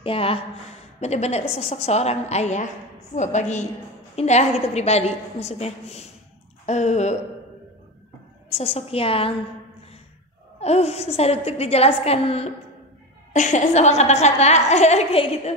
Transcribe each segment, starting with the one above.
ya benar-benar sosok seorang ayah bagi Indah gitu pribadi, maksudnya sosok yang susah untuk dijelaskan sama kata-kata kayak gitu.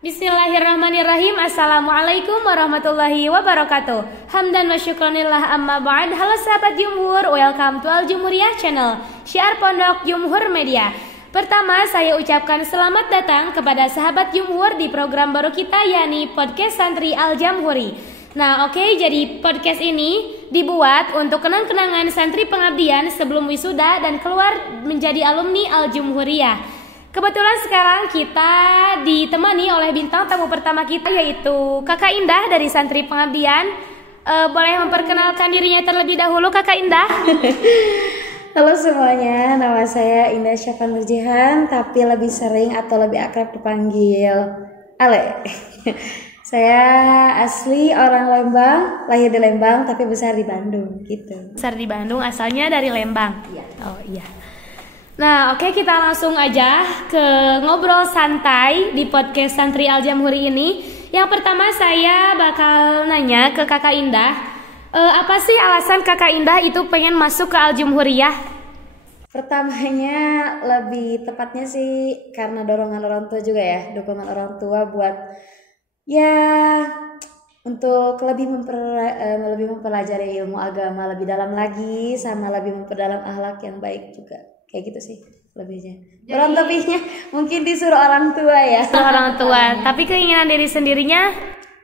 Bismillahirrahmanirrahim. Assalamualaikum warahmatullahi wabarakatuh. Hamdan wa syukranillah amma ba'd. Halo sahabat Jumhur, welcome to Al Jumhuriyah Channel Syiar Pondok Jumhur Media. Pertama, saya ucapkan selamat datang kepada sahabat Jumhur di program baru kita, yakni Podcast Santri Al Jamhuri. Nah, oke, jadi podcast ini dibuat untuk kenang-kenangan santri pengabdian sebelum wisuda dan keluar menjadi alumni Al Jumhuriyah. Kebetulan sekarang kita ditemani oleh bintang tamu pertama kita, yaitu Kakak Indah dari Santri Pengabdian. Boleh memperkenalkan dirinya terlebih dahulu, Kakak Indah? Halo semuanya, nama saya Indah Syafan Nurjihan, tapi lebih sering atau lebih akrab dipanggil Ale. Saya asli orang Lembang, lahir di Lembang tapi besar di Bandung gitu. Besar di Bandung, asalnya dari Lembang. Iya. Oh iya. Nah, oke, kita langsung aja ke ngobrol santai di podcast Santri Al Jamhuri ini. Yang pertama saya bakal nanya ke Kakak Indah, apa sih alasan Kakak Indah itu pengen masuk ke Al Jumhuriyah? Pertamanya lebih tepatnya sih karena dorongan orang tua juga ya, dukungan orang tua buat ya untuk lebih mempelajari ilmu agama lebih dalam lagi, sama lebih memperdalam akhlak yang baik juga. Kayak gitu sih lebihnya. Orang lebihnya mungkin disuruh orang tua ya. Orang tua, tapi keinginan diri sendirinya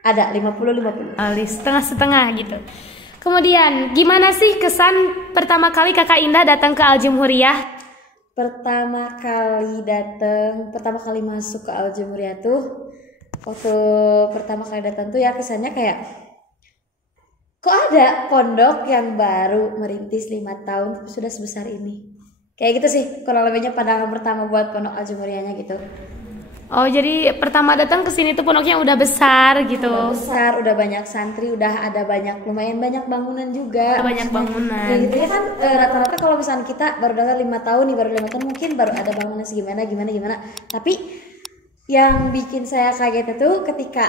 ada 50-50. Setengah-setengah gitu. Kemudian, gimana sih kesan pertama kali Kakak Indah datang ke Al Jumhuriyah? Pertama kali masuk ke Al Jumhuriyah tuh, waktu pertama kali datang tuh ya kesannya kayak, kok ada pondok yang baru merintis 5 tahun sudah sebesar ini. Kayak gitu sih kurang lebihnya pandangan pertama buat pondok Al Jumhuriyahnya gitu. Oh, jadi pertama datang ke sini tuh pondoknya udah besar gitu. Udah besar, udah banyak santri, udah ada lumayan banyak bangunan juga. Banyak bangunan. Ya gitu ya kan, rata-rata kalau misalnya kita baru datang 5 tahun nih, baru 5 tahun mungkin baru ada bangunan segimana gimana. Tapi yang bikin saya kaget itu ketika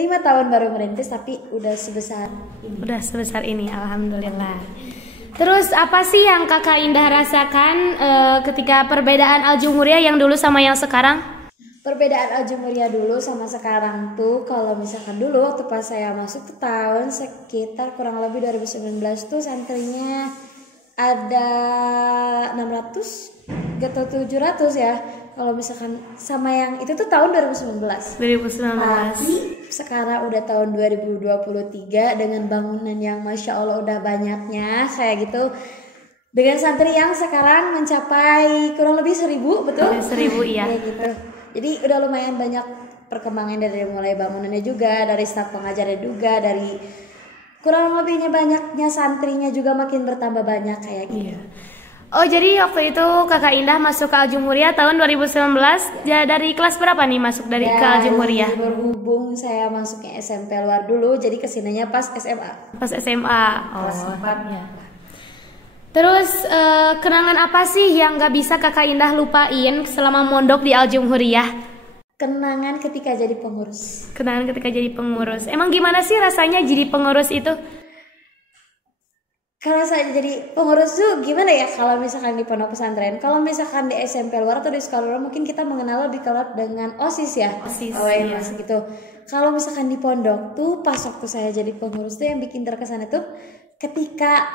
5 tahun baru merintis tapi udah sebesar ini. Udah sebesar ini, alhamdulillah. Terus apa sih yang Kakak Indah rasakan ketika perbedaan Al Jumhuriyah yang dulu sama yang sekarang? Perbedaan Al Jumhuriyah dulu sama sekarang tuh, kalau misalkan dulu waktu pas saya masuk tuh tahun sekitar kurang lebih 2019 tuh santrinya ada 600 atau 700 ya. Kalau misalkan sama yang itu tuh tahun 2019. Tapi sekarang udah tahun 2023 dengan bangunan yang Masya Allah udah banyaknya kayak gitu. Dengan santri yang sekarang mencapai kurang lebih 1000, betul? 1000 iya. Kayak gitu. Jadi udah lumayan banyak perkembangan dari mulai bangunannya juga, dari staf pengajarnya juga, dari kurang lebihnya banyaknya santrinya juga makin bertambah banyak kayak gitu. Iya. Oh, jadi waktu itu Kakak Indah masuk ke Al Jumhuriyah tahun 2019. Ya, dari kelas berapa nih masuk ke Al Jumhuriyah? Berhubung saya masuknya SMP luar dulu, jadi kesininya pas SMA. Pas SMA. Oh, kelas 4 ya. Terus kenangan apa sih yang gak bisa Kakak Indah lupain selama mondok di Al Jumhuriyah? Kenangan ketika jadi pengurus. Kenangan ketika jadi pengurus. Emang gimana sih rasanya jadi pengurus itu? Kalau saya jadi pengurus tuh gimana ya, kalau misalkan di pondok pesantren, kalau misalkan di SMP luar atau di sekolah luar mungkin kita mengenal lebih kerap dengan OSIS ya. OSIS, iya. Gitu. Kalau misalkan di pondok tuh pas waktu saya jadi pengurus tuh yang bikin terkesan itu ketika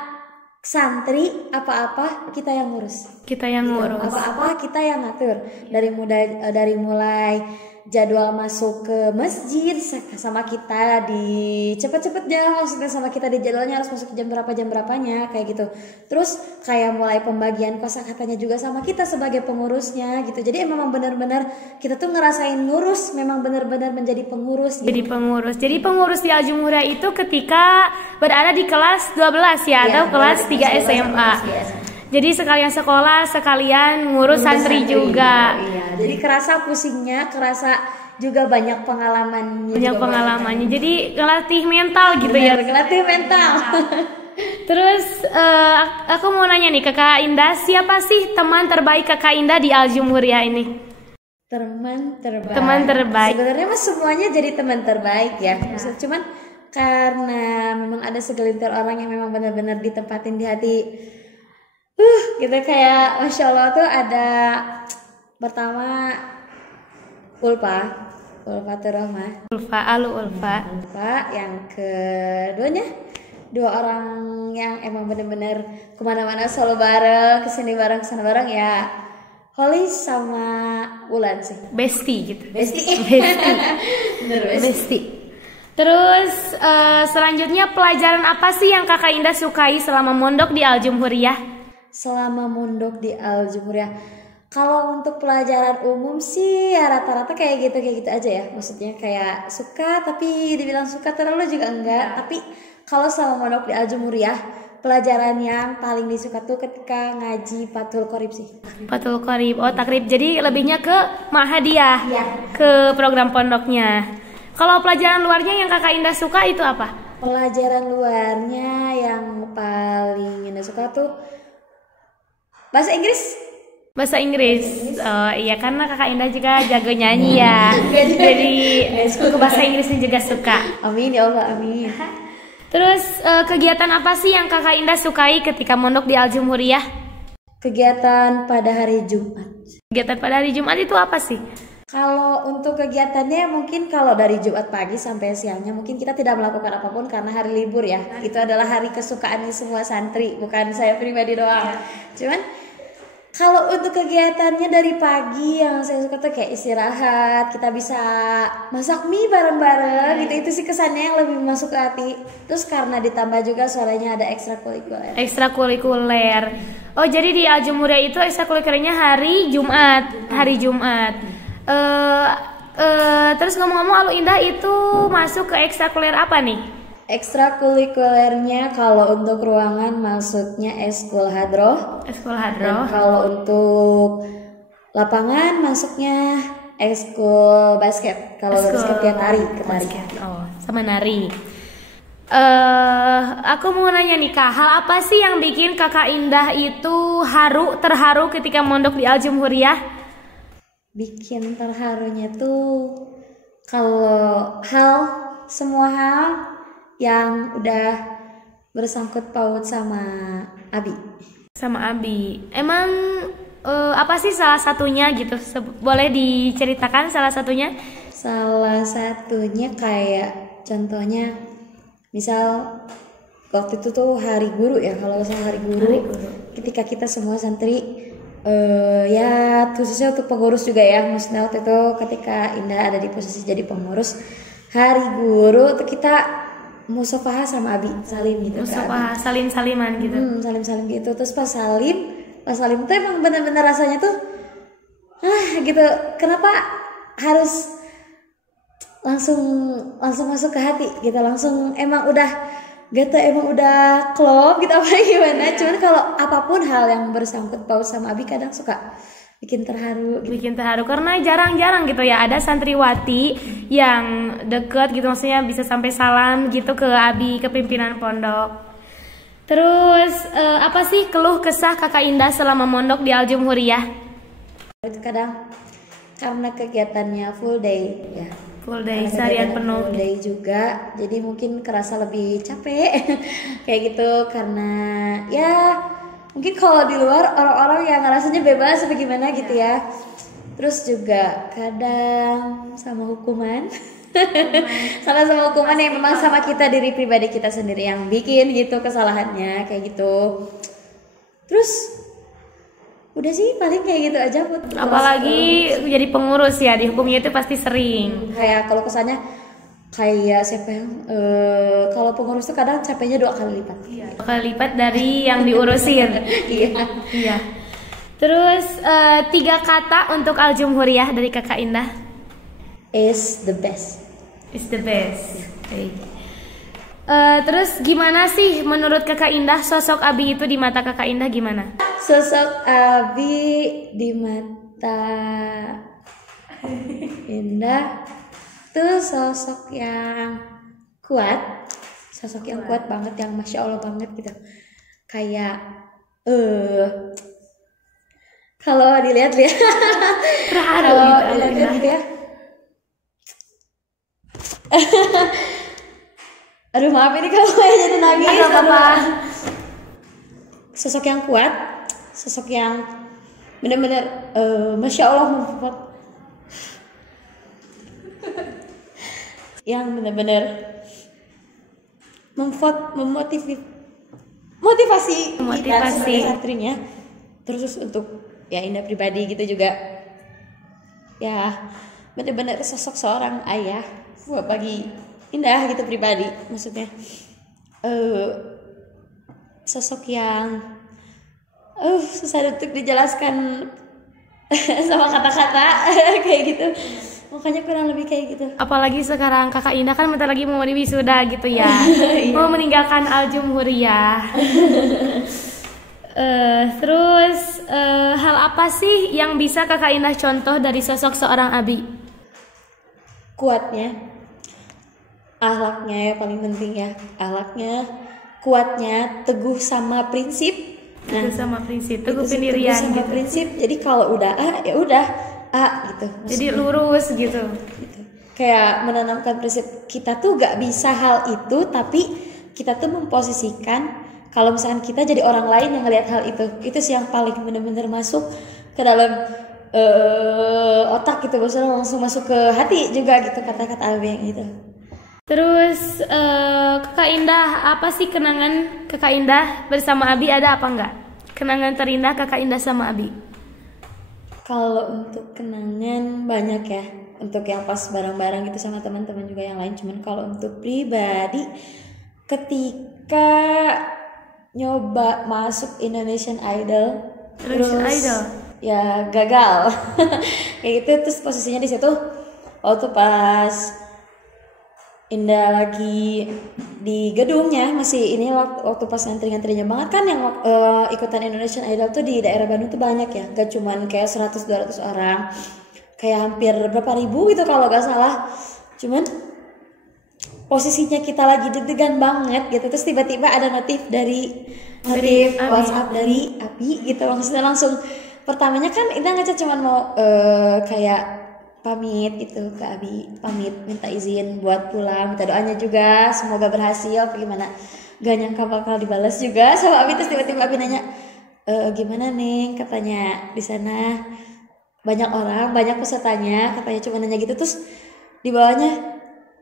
santri apa-apa kita yang ngurus. Kita yang ngurus. Apa-apa kita yang ngatur. Dari mulai jadwal masuk ke masjid sama kita di cepet-cepetnya, maksudnya sama kita di jadwalnya harus masuk jam berapanya kayak gitu. Terus kayak mulai pembagian kosakatanya juga sama kita sebagai pengurusnya gitu. Jadi memang benar-benar kita tuh ngerasain ngurus, memang benar-benar menjadi pengurus gitu. Jadi pengurus di Al Jumhuriyah itu ketika berada di kelas 12 ya, atau kelas 3 SMA. Jadi sekalian sekolah, sekalian ngurus santri juga. Iya. Jadi kerasa pusingnya, kerasa juga banyak pengalamannya. Jadi ngelatih mental gitu ya. Ngelatih mental. Terus aku mau nanya nih ke Kak Indah, siapa sih teman terbaik Kakak Indah di Al Jumhuriyah ini? Teman terbaik. Teman terbaik. Sebenarnya mah semuanya jadi teman terbaik ya. Maksud cuman karena memang ada segelintir orang yang memang benar-benar ditempatin di hati. Gitu kayak Masya Allah tuh ada pertama Ulfa Turahmah. Ulfa yang keduanya dua orang yang emang bener-bener kemana-mana selalu bareng, kesini bareng, kesana bareng ya. Holly sama Ulan sih. Bestie gitu. Bestie. Bener Bestie. Terus selanjutnya pelajaran apa sih yang Kakak Indah sukai selama mondok di Al Jumhuriyah? Selama mondok di Al Jumhuriyah, kalau untuk pelajaran umum sih ya rata-rata kayak gitu aja ya. Maksudnya kayak suka tapi dibilang suka terlalu juga enggak. Tapi kalau selama mondok di Al Jumhuriyah, pelajaran yang paling disuka tuh ketika ngaji Fathul Qorib sih. Fathul Qorib, takrib. Jadi lebihnya ke Mahadiyah, ya, ke program pondoknya. Kalau pelajaran luarnya yang Kakak Indah suka itu apa? Pelajaran luarnya yang paling Indah suka tuh bahasa Inggris. Bahasa Inggris. Oh iya, karena Kakak Indah juga jago nyanyi ya. Jadi ke bahasa Inggrisnya juga suka. Amin ya Allah, amin. Terus kegiatan apa sih yang Kakak Indah sukai ketika mondok di Al Jumhuriyah? Kegiatan pada hari Jumat. Kegiatan pada hari Jumat itu apa sih? Kalau untuk kegiatannya mungkin kalau dari Jumat pagi sampai siangnya mungkin kita tidak melakukan apapun karena hari libur ya. Itu adalah hari kesukaannya semua santri, bukan saya pribadi doang. Cuman kalau untuk kegiatannya dari pagi yang saya suka tuh kayak istirahat, kita bisa masak mie bareng-bareng gitu. Itu sih kesannya yang lebih masuk ke hati. Terus karena ditambah juga suaranya ada ekstrakurikuler. Ekstrakurikuler. Oh, jadi di Al Jumhuriyah itu ekstrakurikulernya hari Jumat. Terus ngomong-ngomong, Alu Indah itu masuk ke ekstrakurikuler apa nih? Ekstrakurikulernya kalau untuk ruangan masuknya Eskul Hadroh. Dan kalau untuk lapangan masuknya Eskul Basket. Kalau basket ya tari. Oh, sama nari. Aku mau nanya nih Kak, hal apa sih yang bikin Kakak Indah itu terharu ketika mondok di Al Jumhuriyah? Bikin terharunya tuh kalau semua hal yang udah bersangkut paut sama Abi. Emang apa sih salah satunya gitu? Boleh diceritakan salah satunya? Salah satunya kayak contohnya misal waktu itu tuh hari guru ya, kalau misalnya hari guru. Ketika kita semua santri ya khususnya untuk pengurus juga ya, maksudnya waktu itu ketika Indah ada di posisi jadi pengurus hari guru tuh kita musafahah sama Abi, salim gitu. Musafahah, salim-saliman gitu. Salim-salim gitu. Terus pas salim tuh emang benar-benar rasanya tuh gitu. Kenapa harus langsung masuk ke hati gitu, langsung emang udah gitu, emang udah klop gitu apa gimana. Cuman kalau apapun hal yang bersangkut paut sama Abi kadang suka bikin terharu karena jarang-jarang gitu ya ada santriwati yang deket gitu, maksudnya bisa sampai salam gitu ke Abi, ke pimpinan pondok. Terus apa sih keluh kesah Kakak Indah selama mondok di Al Jumhuriyah? Itu kadang karena kegiatannya full day ya, seharian penuh, full day juga, jadi mungkin kerasa lebih capek kayak gitu. Karena ya mungkin kalau di luar orang-orang yang rasanya bebas apa gimana gitu ya. Terus juga kadang sama hukuman sama hukuman yang memang sama kita, diri pribadi kita sendiri yang bikin gitu kesalahannya kayak gitu. Terus udah sih paling kayak gitu aja Put. Apalagi jadi pengurus ya, dihukumnya itu pasti sering. Kayak kalau kesannya kayak siapa yang kalau pengurus tuh kadang capeknya 2 kali lipat. 2 kali lipat dari yang diurusin. Iya. Terus 3 kata untuk Al Jumhuriyah dari Kakak Indah. Is the best. Okay. Terus gimana sih menurut Kakak Indah sosok Abi itu di mata Kakak Indah gimana? Sosok Abi di mata Indah tuh sosok yang kuat, sosok yang kuat banget, yang masya Allah banget gitu. Kayak kalau dilihat-lihat kalau dilihat gitu ya. Aduh maaf ini kalau jadi nangis. Nggak apa-apa. Sosok yang kuat, sosok yang benar-benar masya Allah yang benar-benar motivasi kita sebagai santrinya. Terus untuk ya Indah pribadi gitu juga ya benar-benar sosok seorang ayah buat bagi Indah gitu pribadi, maksudnya sosok yang susah untuk dijelaskan sama kata-kata kayak gitu, makanya kurang lebih kayak gitu. Apalagi sekarang kakak Indah kan bentar lagi mau wisuda gitu ya. Mau meninggalkan Al-Jumhuriyah. Terus hal apa sih yang bisa kakak Indah contoh dari sosok seorang Abi? Kuatnya, akhlaknya ya paling penting ya, akhlaknya, kuatnya, teguh sama prinsip. Teguh sama prinsip, teguh Itu sih, pendirian teguh sama gitu. prinsip. Jadi kalau udah A ya udah A gitu. Jadi lurus gitu. Kayak menanamkan prinsip kita tuh gak bisa hal itu, tapi kita tuh memposisikan kalau misalkan kita jadi orang lain yang ngelihat hal itu sih yang paling benar-benar masuk ke dalam otak gitu, maksudnya langsung masuk ke hati juga gitu kata-kata Abi yang itu. Terus kakak Indah, apa sih kenangan kakak Indah bersama Abi, ada apa enggak? Kenangan terindah kakak Indah sama Abi? Kalau untuk kenangan banyak ya, untuk yang pas bareng-bareng gitu sama teman-teman juga yang lain. Cuman kalau untuk pribadi, ketika nyoba masuk Indonesian Idol, terus ya gagal, kayak gitu. Terus posisinya di situ waktu pas Indah lagi di gedungnya, masih ini waktu pas ngantri-ngantrinya banget kan, yang ikutan Indonesian Idol tuh di daerah Bandung tuh banyak ya, gak cuman kayak 100-200 orang, kayak hampir berapa ribu gitu kalau gak salah. Cuman posisinya kita lagi deg-degan banget gitu, terus tiba-tiba ada notif WhatsApp dari Abi gitu, maksudnya langsung pertamanya kan Indah ngechat cuman mau kayak pamit gitu ke Abi, pamit minta izin buat pulang, minta doanya juga semoga berhasil apa gimana. Gak nyangka bakal dibalas juga sama Abi. Terus tiba-tiba Abi nanya, gimana Neng, katanya di sana banyak orang, banyak pesertanya, katanya cuma nanya gitu. Terus di bawahnya,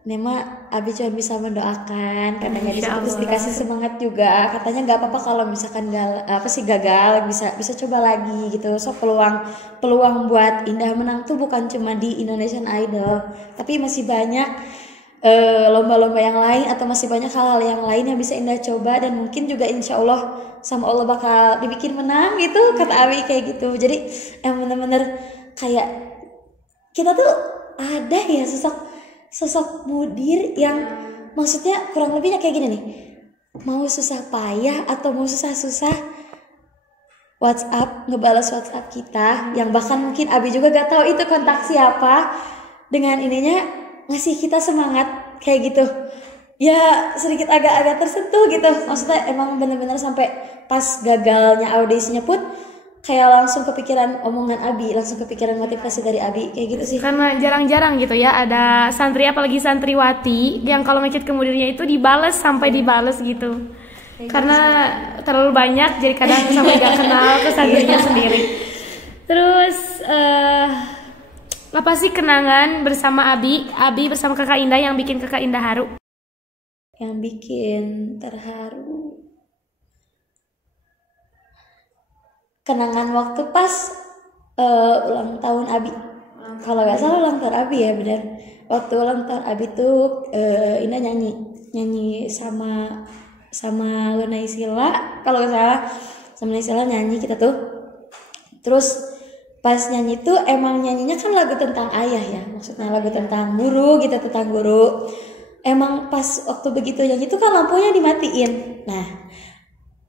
Nema Abi cuma bisa mendoakan katanya di situ. Terus dikasih semangat juga, katanya nggak apa-apa kalau misalkan gagal, bisa coba lagi gitu. So peluang buat Indah menang tuh bukan cuma di Indonesian Idol, tapi masih banyak lomba-lomba yang lain, atau masih banyak hal-hal yang lain yang bisa Indah coba, dan mungkin juga insya Allah sama Allah bakal dibikin menang gitu, kata Abi kayak gitu. Jadi yang bener-bener kayak kita tuh ada ya sosok mudir yang maksudnya kurang lebihnya kayak gini nih, mau susah payah atau mau susah-susah WhatsApp, ngebalas WhatsApp kita, yang bahkan mungkin Abi juga gak tahu itu kontak siapa, dengan ininya ngasih kita semangat kayak gitu. Ya sedikit agak-agak tersentuh gitu, maksudnya emang bener-bener sampai pas gagalnya audisinya pun kayak langsung kepikiran omongan Abi, langsung kepikiran motivasi dari Abi kayak gitu sih. Karena jarang-jarang gitu ya ada santri, apalagi santriwati yang kalau ngechat ke mudirnya itu dibales sampai dibales gitu. Karena terlalu banyak jadi kadang sampai gak kenal ke santrinya sendiri. Terus apa sih kenangan bersama Abi bersama kakak Indah yang bikin kakak Indah haru? Yang bikin terharu, kenangan waktu pas ulang tahun Abi. Kalau nggak salah ulang tahun Abi ya, benar. Waktu ulang tahun Abi tuh Indah nyanyi sama Luna Isila, kalau nggak salah sama Luna Isila nyanyi kita tuh. Terus pas nyanyi tuh emang nyanyinya kan lagu tentang ayah ya, maksudnya lagu tentang guru gitu, tentang guru. Emang pas waktu begitu nyanyi tuh kan lampunya dimatiin. Nah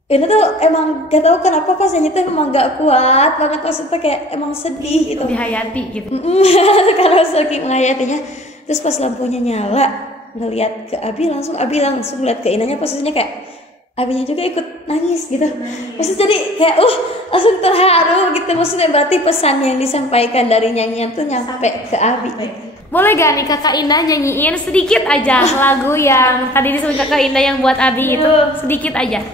ini tuh emang gak tahu kenapa pas nyanyi tuh emang gak kuat banget, maksudnya kayak emang sedih gitu, dihayati gitu. karena sedih menghayatinya. Terus pas lampunya nyala ngelihat ke Abi langsung lihat ke Indahnya, posisinya kayak Abinya juga ikut nangis gitu. Maksudnya jadi kayak langsung terharu gitu. Maksudnya berarti pesan yang disampaikan dari nyanyian tuh nyampe ke Abi. Boleh gak nih Kakak Indah nyanyiin sedikit aja lagu yang tadi disebut Kakak Indah yang buat Abi itu, sedikit aja.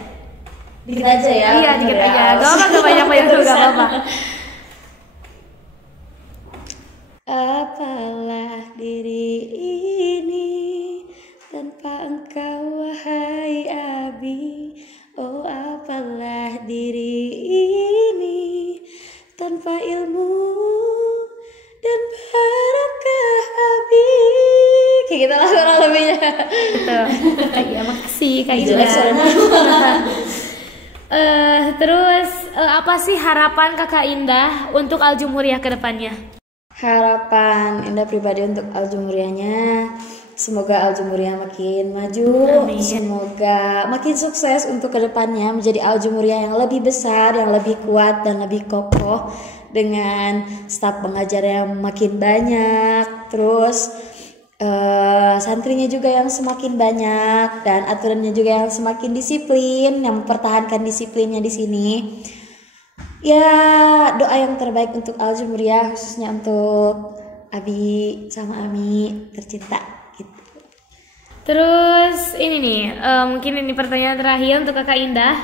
Dikit aja ya. Iya, dikit aja. Gak banyak-banyak juga, gak apa-apa. Apalah diri ini tanpa engkau wahai Abi. Oh apalah diri ini tanpa ilmu dan barokah Abi. Kayak gitu lah kurang lebihnya. Gitu. Ya makasih Kak Indah. Terus apa sih harapan Kakak Indah untuk Al-Jumhuriyah ke depannya? Harapan Indah pribadi untuk Al-Jumhuriyahnya, semoga Al-Jumhuriyah makin maju. Amin. Semoga makin sukses untuk kedepannya menjadi Al-Jumhuriyah yang lebih besar, yang lebih kuat dan lebih kokoh, dengan staf pengajar yang makin banyak, terus santrinya juga yang semakin banyak, dan aturannya juga yang semakin disiplin, yang mempertahankan disiplinnya di sini. Ya, doa yang terbaik untuk Al-Jumhuriyah, khususnya untuk Abi sama Ami tercinta gitu. Terus ini nih, mungkin ini pertanyaan terakhir untuk Kakak Indah.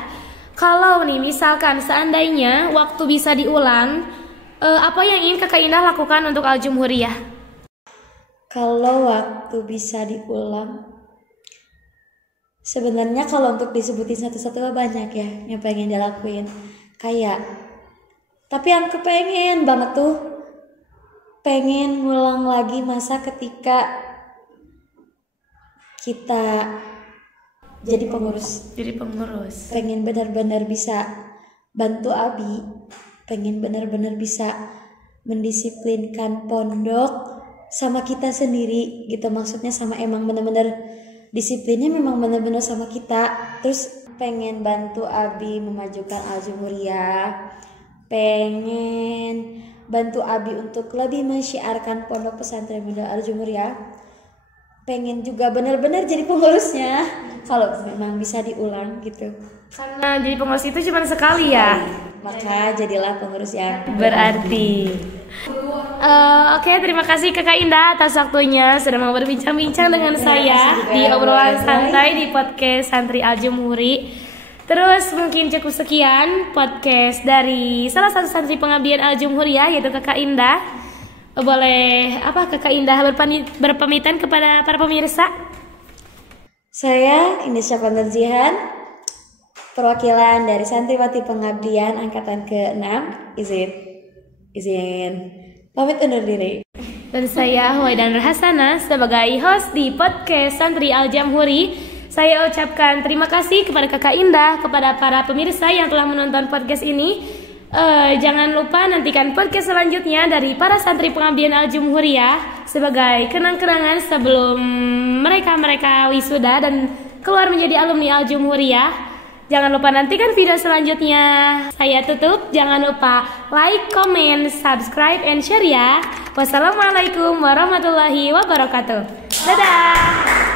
Kalau nih misalkan seandainya waktu bisa diulang, apa yang ingin Kakak Indah lakukan untuk Al-Jumhuriyah? Kalau waktu bisa diulang, sebenarnya kalau untuk disebutin satu-satu banyak ya yang pengen dilakuin. Tapi yang kepengen banget tuh, pengen ngulang lagi masa ketika kita jadi pengurus. Pengen benar-benar bisa bantu Abi, pengen benar-benar bisa mendisiplinkan pondok sama kita sendiri gitu. Maksudnya sama emang benar-benar disiplinnya memang benar-benar sama kita. Terus pengen bantu Abi memajukan Al-Jumhuriyah, pengen bantu Abi untuk lebih mensyiarkan pondok pesantren model Al-Jumhuriyah, pengen juga benar-benar jadi pengurusnya kalau memang bisa diulang gitu. Karena jadi pengurus itu cuma sekali ya, maka jadilah pengurus yang berarti. Oke, terima kasih Kakak Indah atas waktunya sudah mau berbincang-bincang dengan saya di obrolan santai di podcast Santri Al-Jumhuri. Terus mungkin cukup sekian podcast dari salah satu santri pengabdian Al-Jumhuriyah, yaitu Kakak Indah. Boleh Kakak Indah berpamitan kepada para pemirsa? Saya Indah Syafanur Zihan, perwakilan dari Santriwati Pengabdian Angkatan ke-6. Izin pamit undur diri. Dan saya Huwaidan Rahasana sebagai host di podcast Santri Al-Jumhuri. Saya ucapkan terima kasih kepada Kakak Indah, kepada para pemirsa yang telah menonton podcast ini. Jangan lupa nantikan podcast selanjutnya dari para santri pengabdian Al-Jumhuriyah sebagai kenang-kenangan sebelum mereka wisuda dan keluar menjadi alumni Al-Jumhuriyah. Jangan lupa nantikan video selanjutnya. Saya tutup, jangan lupa like, comment, subscribe, and share ya. Wassalamualaikum warahmatullahi wabarakatuh. Dadah.